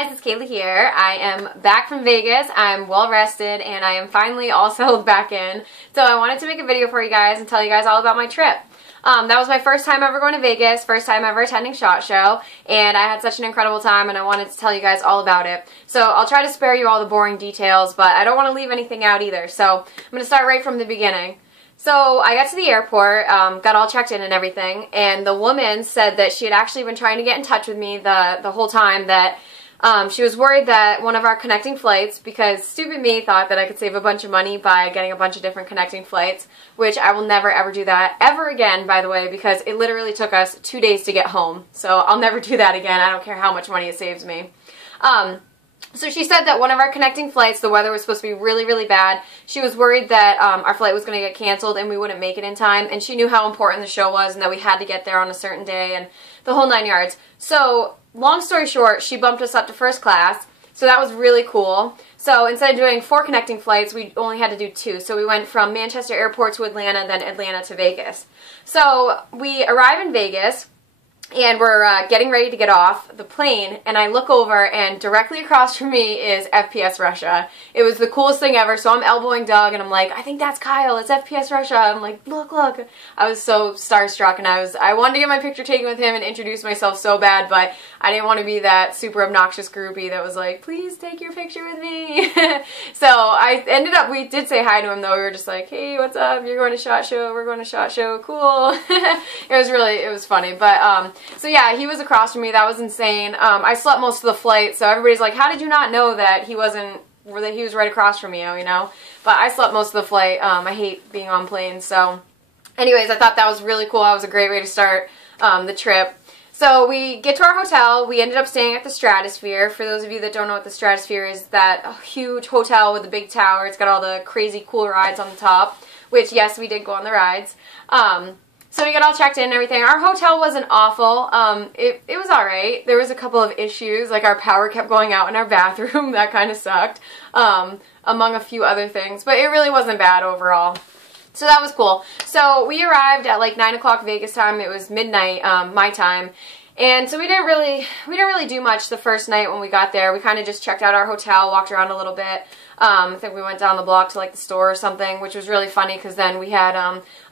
guys, it's Kayla here. I am back from Vegas. I'm well rested and I am finally all settled back in. So I wanted to make a video for you guys and tell you guys all about my trip. That was my first time ever going to Vegas, first time ever attending SHOT Show, and I had such an incredible time and I wanted to tell you guys all about it. So I'll try to spare you all the boring details, but I don't want to leave anything out either. So I'm going to start right from the beginning. So I got to the airport, got all checked in and everything, and the woman said that she had actually been trying to get in touch with me the whole time, that she was worried that one of our connecting flights, because stupid me thought that I could save a bunch of money by getting a bunch of different connecting flights, which I will never ever do that ever again, by the way, because it literally took us 2 days to get home. So I'll never do that again. I don't care how much money it saves me. So she said that one of our connecting flights, the weather was supposed to be really, really bad. She was worried that our flight was going to get canceled and we wouldn't make it in time. And she knew how important the show was and that we had to get there on a certain day and the whole 9 yards. So long story short, she bumped us up to first class. So that was really cool. So instead of doing 4 connecting flights, we only had to do 2. So we went from Manchester Airport to Atlanta, then Atlanta to Vegas. So we arrive in Vegas, and we're getting ready to get off the plane, and I look over, and directly across from me is FPS Russia. It was the coolest thing ever, so I'm elbowing Doug, and I'm like, I think that's Kyle, it's FPS Russia. I'm like, look, look. I was so starstruck, and I wanted to get my picture taken with him and introduce myself so bad, but I didn't want to be that super obnoxious groupie that was like, please take your picture with me. So I ended up, we did say hi to him, though. We were just like, hey, what's up? You're going to SHOT Show, we're going to SHOT Show, cool. It was funny, but, so yeah, he was across from me. That was insane. I slept most of the flight, so everybody's like, how did you not know that he was right across from you, you know? But I slept most of the flight. I hate being on planes, so anyways, I thought that was really cool. That was a great way to start the trip. So we get to our hotel. We ended up staying at the Stratosphere. For those of you that don't know what the Stratosphere is, that huge hotel with the big tower. It's got all the crazy cool rides on the top, which, yes, we did go on the rides. So we got all checked in and everything. Our hotel wasn't awful. It was alright. There was a couple of issues, like our power kept going out in our bathroom. That kind of sucked, among a few other things. But it really wasn't bad overall. So that was cool. So we arrived at like 9 o'clock Vegas time. It was midnight my time. And so we didn't really do much the first night when we got there. We kind of just checked out our hotel, walked around a little bit. I think we went down the block to like the store or something, which was really funny because then we had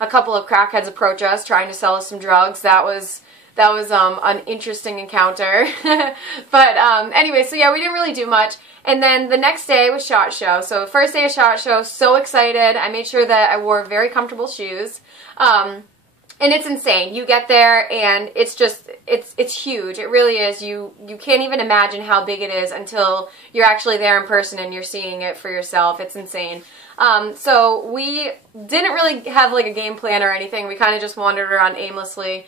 a couple of crackheads approach us trying to sell us some drugs. That was an interesting encounter. But anyway, so yeah, we didn't really do much. And then the next day was SHOT Show. So the first day of SHOT Show, so excited. I made sure that I wore very comfortable shoes. And it's insane. You get there and it's just, it's huge. It really is. You can't even imagine how big it is until you're actually there in person and you're seeing it for yourself. It's insane. So we didn't really have like a game plan or anything. We kind of just wandered around aimlessly.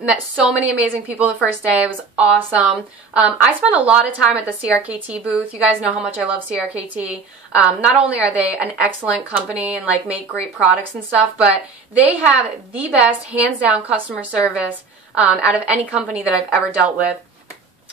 Met so many amazing people the first day. It was awesome. I spent a lot of time at the CRKT booth. You guys know how much I love CRKT. Not only are they an excellent company and like make great products and stuff, but they have the best hands down customer service out of any company that I've ever dealt with.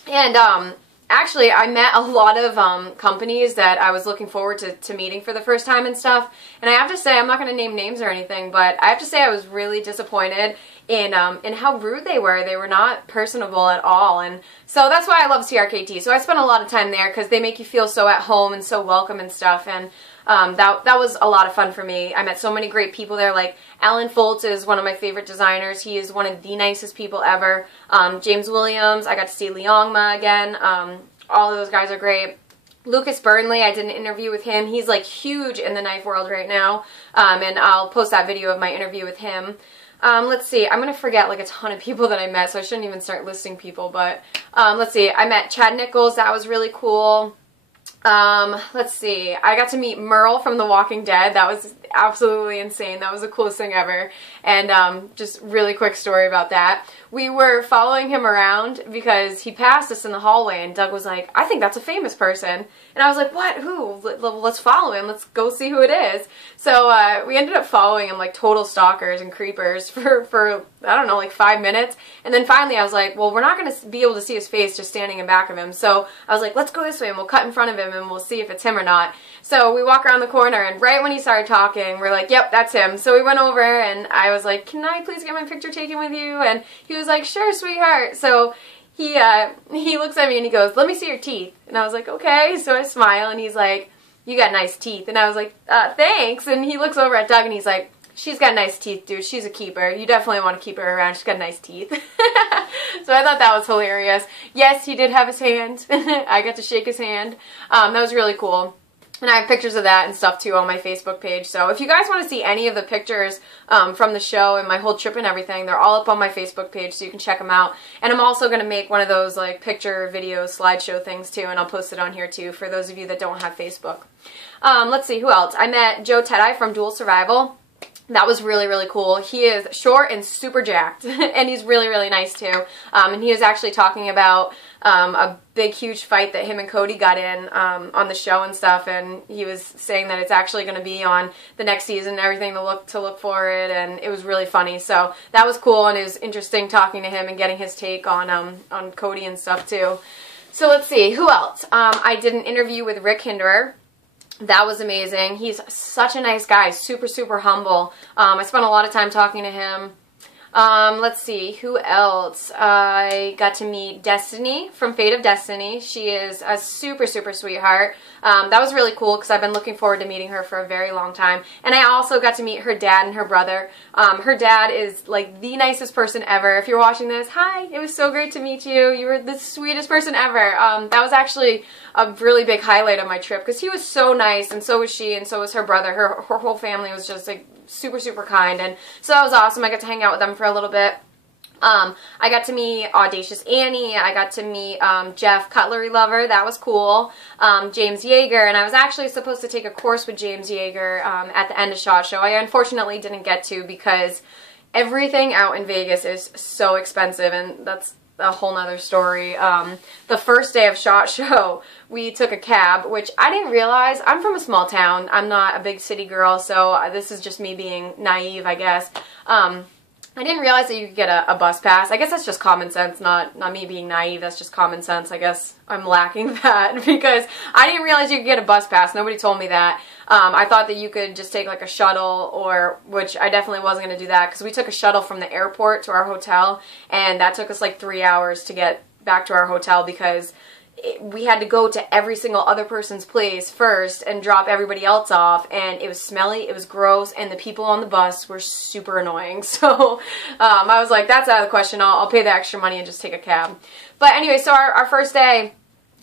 And actually, I met a lot of companies that I was looking forward to meeting for the first time and stuff. And I have to say, I'm not going to name names or anything, but I have to say I was really disappointed in how rude they were. They were not personable at all. And so that's why I love CRKT. So I spent a lot of time there because they make you feel so at home and so welcome and stuff. And that was a lot of fun for me. I met so many great people there. Like Alan Foltz is one of my favorite designers. He is one of the nicest people ever. James Williams, I got to see Liang Ma again. All of those guys are great. Lucas Burnley, I did an interview with him. He's like huge in the knife world right now. And I'll post that video of my interview with him. Let's see, I'm going to forget like a ton of people that I met, so I shouldn't even start listing people, but let's see, I met Chad Nichols. That was really cool. Let's see, I got to meet Merle from The Walking Dead. That was absolutely insane. That was the coolest thing ever. And just really quick story about that. We were following him around because he passed us in the hallway and Doug was like, I think that's a famous person. And I was like, what? Who? Let's follow him. Let's go see who it is. So we ended up following him like total stalkers and creepers for I don't know, like 5 minutes. And then finally I was like, well, we're not going to be able to see his face just standing in back of him. So I was like, let's go this way and we'll cut in front of him and we'll see if it's him or not. So we walk around the corner and right when he started talking, we're like, yep, that's him. So we went over and I was like, can I please get my picture taken with you? And he was like, sure, sweetheart. So he looks at me and he goes, "Let me see your teeth." And I was like, "Okay." So I smile and he's like, "You got nice teeth." And I was like, "Thanks." And he looks over at Doug and he's like, "She's got nice teeth, dude. She's a keeper. You definitely want to keep her around. She's got nice teeth." So I thought that was hilarious. Yes, he did have his hand. I got to shake his hand. That was really cool. And I have pictures of that and stuff too on my Facebook page. So if you guys want to see any of the pictures from the show and my whole trip and everything, they're all up on my Facebook page, so you can check them out. And I'm also going to make one of those like picture, video, slideshow things too, and I'll post it on here too for those of you that don't have Facebook. Let's see, who else? I met Joe Tedai from Dual Survival. That was really, really cool. He is short and super jacked, and he's really, really nice too. And he was actually talking about a big, huge fight that him and Cody got in on the show and stuff, and he was saying that it's actually going to be on the next season and everything to look for it, and it was really funny. So that was cool, and it was interesting talking to him and getting his take on Cody and stuff too. So let's see, who else? I did an interview with Rick Hinderer. That was amazing. He's such a nice guy, super, super humble. I spent a lot of time talking to him. Let's see, who else? I got to meet Destiny from Fate of Destiny. She is a super, super sweetheart. That was really cool because I've been looking forward to meeting her for a very long time. And I also got to meet her dad and her brother. Her dad is like the nicest person ever. If you're watching this, hi, it was so great to meet you. You were the sweetest person ever. That was actually a really big highlight of my trip because he was so nice, and so was she, and so was her brother. Her whole family was just like super, super kind, and so that was awesome. I got to hang out with them for a little bit. I got to meet Audacious Annie. I got to meet Jeff Cutlery Lover. That was cool. James Yeager, and I was actually supposed to take a course with James Yeager at the end of SHOT Show. I unfortunately didn't get to because everything out in Vegas is so expensive, and that's a whole nother story. The first day of SHOT Show, we took a cab, which I didn't realize. I'm from a small town. I'm not a big city girl, so this is just me being naive, I guess. I didn't realize that you could get a bus pass. I guess that's just common sense, not me being naive. That's just common sense. I guess I'm lacking that because I didn't realize you could get a bus pass. Nobody told me that. I thought that you could just take like a shuttle, or, which I definitely wasn't going to do that because we took a shuttle from the airport to our hotel, and that took us like 3 hours to get back to our hotel because we had to go to every single other person's place first and drop everybody else off, and it was smelly, it was gross, and the people on the bus were super annoying. So I was like, that's out of the question. I'll pay the extra money and just take a cab. But anyway, so our first day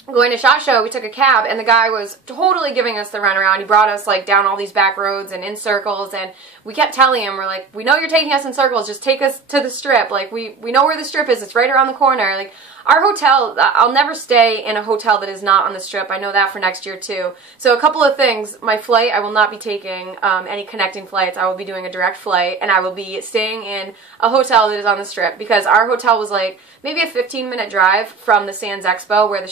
going to SHOT Show, we took a cab, and the guy was totally giving us the runaround. He brought us like down all these back roads and in circles, and we kept telling him, we're like, we know you're taking us in circles, just take us to the Strip. Like, we know where the Strip is, it's right around the corner. Like, our hotel, I'll never stay in a hotel that is not on the Strip. I know that for next year too. So a couple of things. My flight, I will not be taking any connecting flights. I will be doing a direct flight, and I will be staying in a hotel that is on the Strip because our hotel was like maybe a 15-minute drive from the Sands Expo where the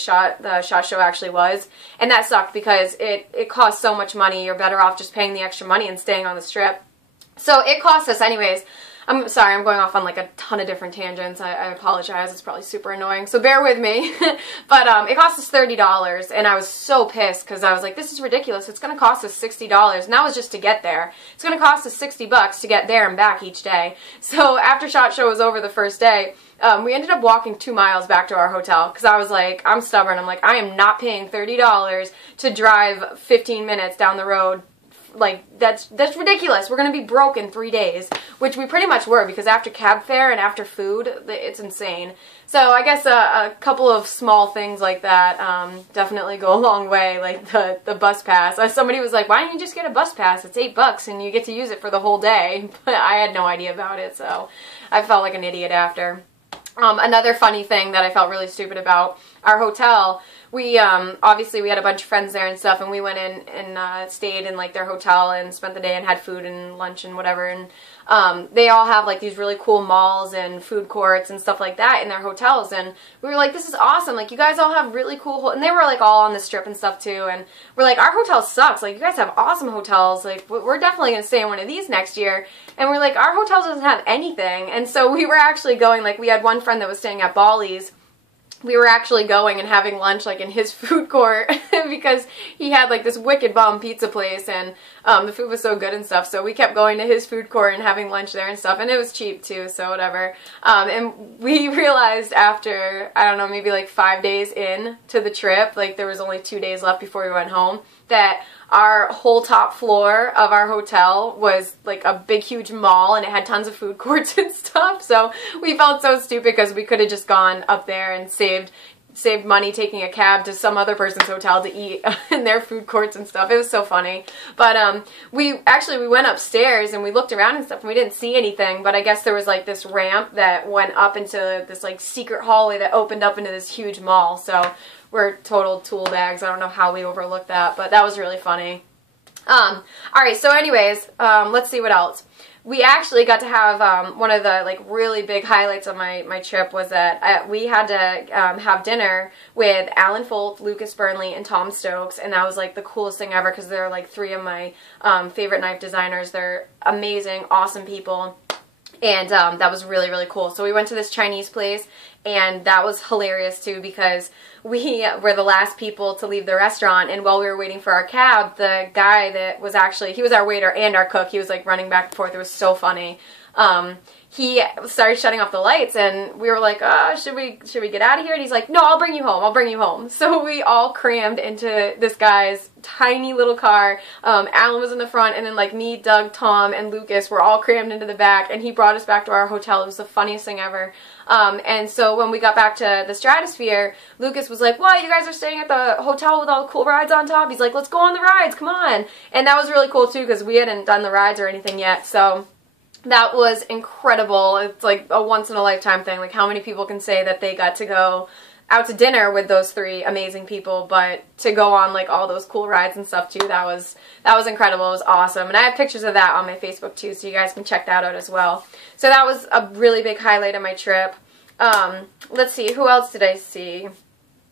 SHOT Show actually was, and that sucked because it cost so much money. You're better off just paying the extra money and staying on the Strip. So it cost us anyways. I'm sorry, I'm going off on like a ton of different tangents. I apologize, it's probably super annoying, so bear with me. But it cost us $30, and I was so pissed because I was like, this is ridiculous. It's going to cost us $60, and that was just to get there. It's going to cost us $60 to get there and back each day. So after SHOT Show was over the first day, we ended up walking 2 miles back to our hotel because I was like, I'm stubborn. I'm like, I am not paying $30 to drive 15 minutes down the road. Like, that's ridiculous. We're going to be broke in 3 days, which we pretty much were because after cab fare and after food, it's insane. So I guess a couple of small things like that definitely go a long way, like the bus pass. Somebody was like, why don't you just get a bus pass? It's $8 and you get to use it for the whole day. But I had no idea about it, so I felt like an idiot after. Another funny thing that I felt really stupid about, our hotel, we obviously we had a bunch of friends there and stuff, and we went in and stayed in like their hotel and spent the day and had food and lunch and whatever, and they all have like these really cool malls and food courts and stuff like that in their hotels, and we were like, this is awesome, like you guys all have really cool, and they were like all on the Strip and stuff too, and we're like, our hotel sucks, like you guys have awesome hotels, like we're definitely going to stay in one of these next year, and we're like, our hotel doesn't have anything, and so we were actually going, like we had one friend that was staying at Bally's, we were actually going and having lunch like in his food court because he had like this wicked bomb pizza place, and the food was so good and stuff, so we kept going to his food court and having lunch there and stuff, and it was cheap too, so whatever. And we realized after, I don't know, maybe like 5 days in to the trip, like there was only 2 days left before we went home, that our whole top floor of our hotel was like a big huge mall, and it had tons of food courts and stuff, so we felt so stupid because we could have just gone up there and saved money taking a cab to some other person's hotel to eat in their food courts and stuff. It was so funny. But we went upstairs and we looked around and stuff, and we didn't see anything, but I guess there was like this ramp that went up into this like secret hallway that opened up into this huge mall, so we're total tool bags. I don't know how we overlooked that, but that was really funny. Alright, so anyways, let's see what else. We actually got to have, one of the, like, really big highlights of my trip was that we had to have dinner with Alan Folt, Lucas Burnley, and Tom Stokes, and that was, like, the coolest thing ever because they're, like, 3 of my favorite knife designers. They're amazing, awesome people. And that was really, really cool. So we went to this Chinese place, and that was hilarious too because we were the last people to leave the restaurant, and while we were waiting for our cab, the guy that was actually, he was our waiter and our cook, he was like running back and forth. It was so funny. He started shutting off the lights, and we were like, should we get out of here? And he's like, no, I'll bring you home. So we all crammed into this guy's tiny little car. Alan was in the front, and then like me, Doug, Tom, and Lucas were all crammed into the back, and he brought us back to our hotel. It was the funniest thing ever. And so when we got back to the Stratosphere, Lucas was like, what, you guys are staying at the hotel with all the cool rides on top? He's like, let's go on the rides, come on. And that was really cool too because we hadn't done the rides or anything yet, so that was incredible. It's like a once-in-a-lifetime thing. Like, how many people can say that they got to go out to dinner with those 3 amazing people, but to go on, like, all those cool rides and stuff, too, that was incredible. It was awesome. And I have pictures of that on my Facebook, too, so you guys can check that out as well. So that was a really big highlight of my trip. Let's see, who else did I see?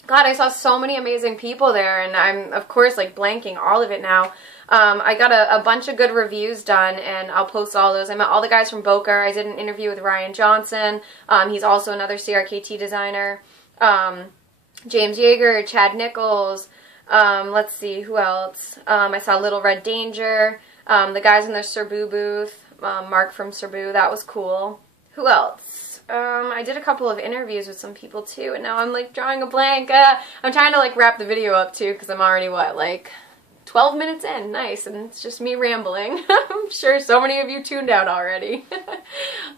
God, I saw so many amazing people there, and I'm, of course, like, blanking all of it now. I got a bunch of good reviews done, and I'll post all those. I met all the guys from Boker. I did an interview with Ryan Johnson. He's also another CRKT designer. James Yeager, Chad Nichols. Let's see, who else? I saw Little Red Danger. The guys in the Cerbuu booth. Mark from Cerbuu. That was cool. Who else? I did a couple of interviews with some people too, and now I'm like drawing a blank. I'm trying to like wrap the video up too because I'm already, what, like 12 minutes in. Nice. And it's just me rambling. I'm sure so many of you tuned out already.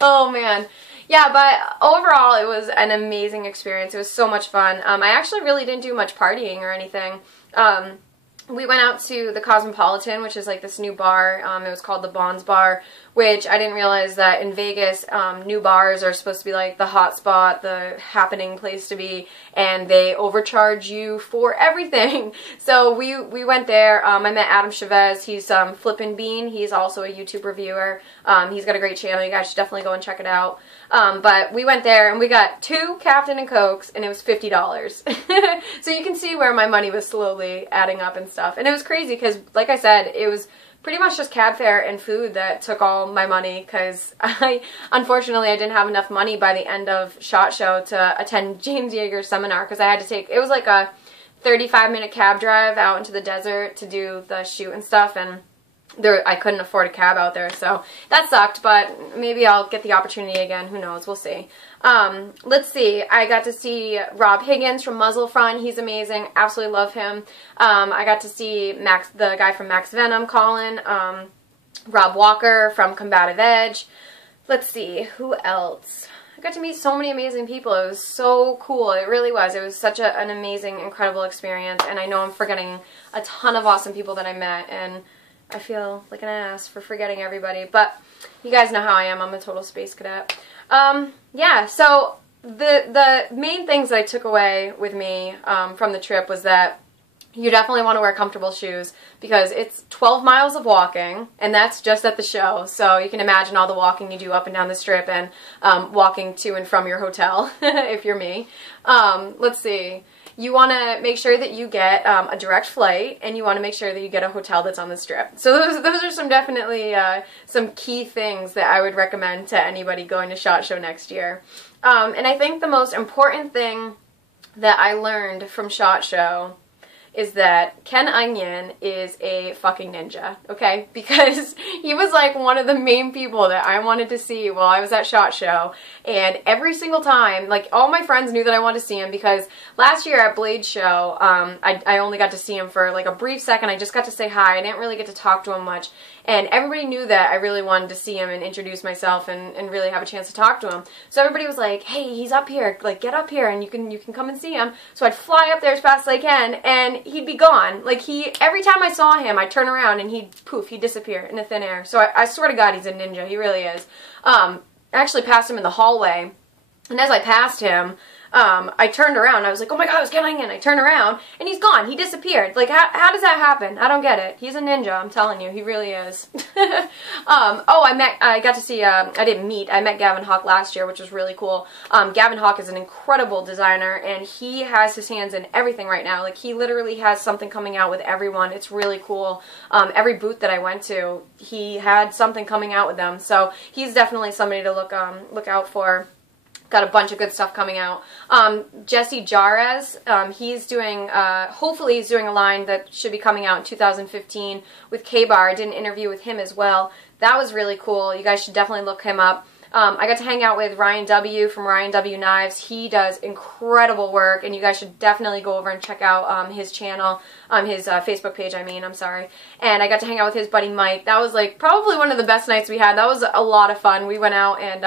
Oh man. Yeah, but overall it was an amazing experience. It was so much fun. I actually really didn't do much partying or anything. We went out to the Cosmopolitan, which is like this new bar. It was called the Bonds Bar, which I didn't realize that in Vegas, new bars are supposed to be like the hot spot, the happening place to be, and they overcharge you for everything. So we went there. I met Adam Chavez. He's Flippin' Bean. He's also a YouTube reviewer. He's got a great channel. You guys should definitely go and check it out. But we went there and we got 2 Captain and Cokes, and it was $50. So you can see where my money was slowly adding up and stuff. And it was crazy because, like I said, it was pretty much just cab fare and food that took all my money because unfortunately I didn't have enough money by the end of SHOT Show to attend James Yeager's seminar because I had to take, it was like a 35-minute cab drive out into the desert to do the shoot and stuff, and I couldn't afford a cab out there, so that sucked, but maybe I'll get the opportunity again. Who knows? We'll see. Let's see. I got to see Rob Higgins from Muzzle Front. He's amazing. Absolutely love him. I got to see the guy from Max Venom, Colin. Rob Walker from Combative Edge. Let's see. Who else? I got to meet so many amazing people. It was so cool. It really was. It was such an amazing, incredible experience, and I know I'm forgetting a ton of awesome people that I met, and I feel like an ass for forgetting everybody, but you guys know how I am. I'm a total space cadet. Yeah, so the main things that I took away with me from the trip was that you definitely want to wear comfortable shoes because it's 12 miles of walking, and that's just at the show. So you can imagine all the walking you do up and down the strip and walking to and from your hotel, if you're me. Let's see. You want to make sure that you get a direct flight, and you want to make sure that you get a hotel that's on the strip. So those are some definitely some key things that I would recommend to anybody going to SHOT Show next year. And I think the most important thing that I learned from SHOT Show is that Ken Onion is a fucking ninja, okay? Because he was like one of the main people that I wanted to see while I was at SHOT Show. And every single time, like, all my friends knew that I wanted to see him because last year at Blade Show, I only got to see him for like a brief second. I just got to say hi. I didn't really get to talk to him much. And everybody knew that I really wanted to see him and introduce myself and really have a chance to talk to him. So everybody was like, hey, he's up here. Like, get up here and you can come and see him. So I'd fly up there as fast as I can and he'd be gone. Like, every time I saw him, I'd turn around and he'd disappear in the thin air. So I swear to God, he's a ninja. He really is. I actually passed him in the hallway. And as I passed him, I turned around. I was like, oh my God, I was getting in. I turned around, and he's gone. He disappeared. Like, how does that happen? I don't get it. He's a ninja, I'm telling you. He really is. I got to see, I didn't meet. I met Gavin Hawk last year, which was really cool. Gavin Hawk is an incredible designer, and he has his hands in everything right now. Like, he literally has something coming out with everyone. It's really cool. Every booth that I went to, he had something coming out with them. So he's definitely somebody to look out for. Got a bunch of good stuff coming out. Jesse Jarez, he's doing, hopefully he's doing a line that should be coming out in 2015 with K-Bar. I did an interview with him as well. That was really cool. You guys should definitely look him up. I got to hang out with Ryan W. from Ryan W. Knives. He does incredible work, and you guys should definitely go over and check out his channel, his Facebook page, I'm sorry. And I got to hang out with his buddy Mike. That was like probably one of the best nights we had. That was a lot of fun. We went out and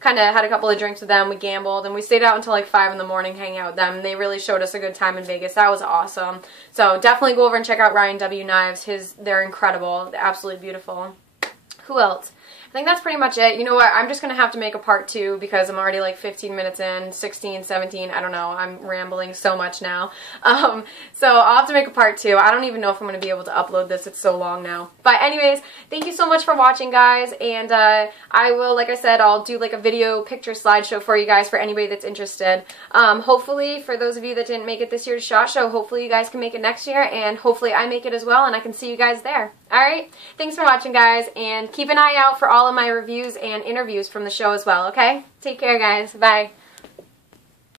kind of had a couple of drinks with them. We gambled, and we stayed out until like 5 in the morning hanging out with them. They really showed us a good time in Vegas. That was awesome. So definitely go over and check out Ryan W. Knives. They're incredible. They're absolutely beautiful. Who else? I think that's pretty much it. You know what? I'm just going to have to make a part 2 because I'm already like 15 minutes in, 16, 17, I don't know. I'm rambling so much now. So I'll have to make a part 2. I don't even know if I'm going to be able to upload this. It's so long now. But anyways, thank you so much for watching, guys. And I will, like I said, I'll do like a video picture slideshow for you guys for anybody that's interested. Hopefully, for those of you that didn't make it this year's SHOT Show, hopefully you guys can make it next year. And hopefully I make it as well and I can see you guys there. Alright? Thanks for watching, guys. And keep an eye out for all of my reviews and interviews from the show as well, okay? Take care, guys. Bye.